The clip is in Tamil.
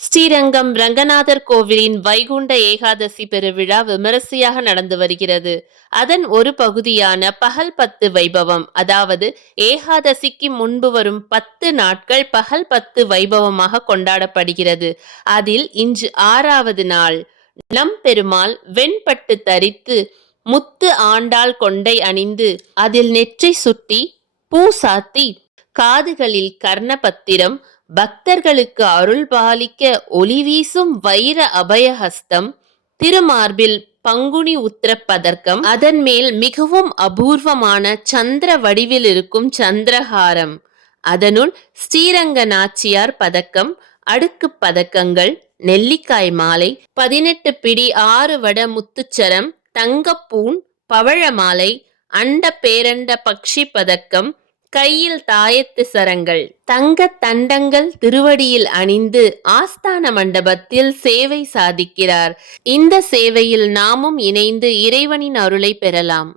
ஸ்ரீரங்கம் ரங்கநாதர் கோவிலின் வைகுண்ட ஏகாதசி பெருவிழா விமரிசையாக நடந்து வருகிறது. அதன் ஒரு பகுதியான பகல் பத்து வைபவம் அதாவது ஏகாதசிக்கு முன்பு வரும் பத்து நாட்கள் பகல் பத்து வைபவமாக கொண்டாடப்படுகிறது. அதில் இன்று ஆறாவது நாள். நம் பெருமாள் வெண்பட்டு தரித்து முத்து ஆண்டாள் கொண்டை அணிந்து அதில் நெற்றி சுட்டி பூ சாத்தி காதுகளில் கர்ணபத்திரம் பக்தர்களுக்கு அருள் பாலிக்க ஒளி வீசும் வைர அபயஹஸ்தம் திருமார்பில் பங்குனி உத்திர பதர்க்கம் அதன் மேல் மிகவும் அபூர்வமான சந்திர வடிவில் இருக்கும் சந்திரஹாரம். அதனுள் ஸ்ரீரங்க நாச்சியார் பதக்கம் அடுக்கு பதக்கங்கள் நெல்லிக்காய் மாலை பதினெட்டு பிடி ஆறு வட முத்துச்சரம் தங்கப்பூன் பவழமாலை அண்ட பேரண்ட பக்ஷி பதக்கம் கையில் தாயத்து சரங்கள். தங்க தண்டங்கள் திருவடியில் அணிந்து ஆஸ்தான மண்டபத்தில் சேவை சாதிக்கிறார். இந்த சேவையில் நாமும் இணைந்து இறைவனின் அருளை பெறலாம்.